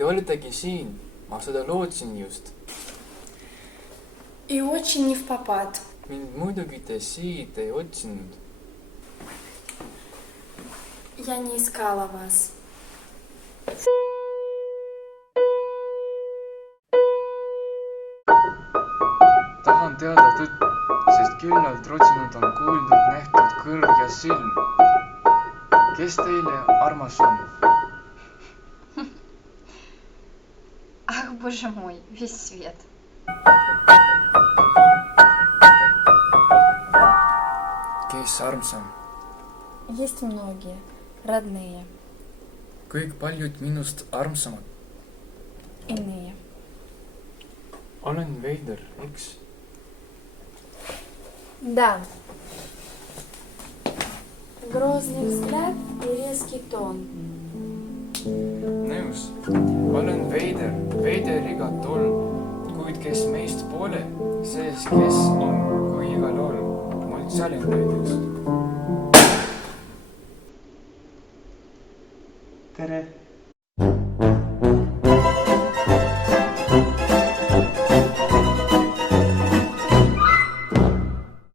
Te olitegi siin. Ma seda lootsin just. И очень не впопад. Mind muidugi te siit ei otsinud. Я не искала вас. Tahan teada tõtt, sest küllalt rotsinud on kuuldud nähtud kõrv ja silm. Kes teile armas on? Ах, боже мой, весь свет. Kes armsam? Есть многие, родные, Kõik paljud minust armsamad. иные. Olen veider, eks? Да. Грозный взгляд и резкий тон. Nõus. Olen veider iga tol. Kuid kes meist pole, sees kes on kui igal ol. Mul tsalin näiteks. tere!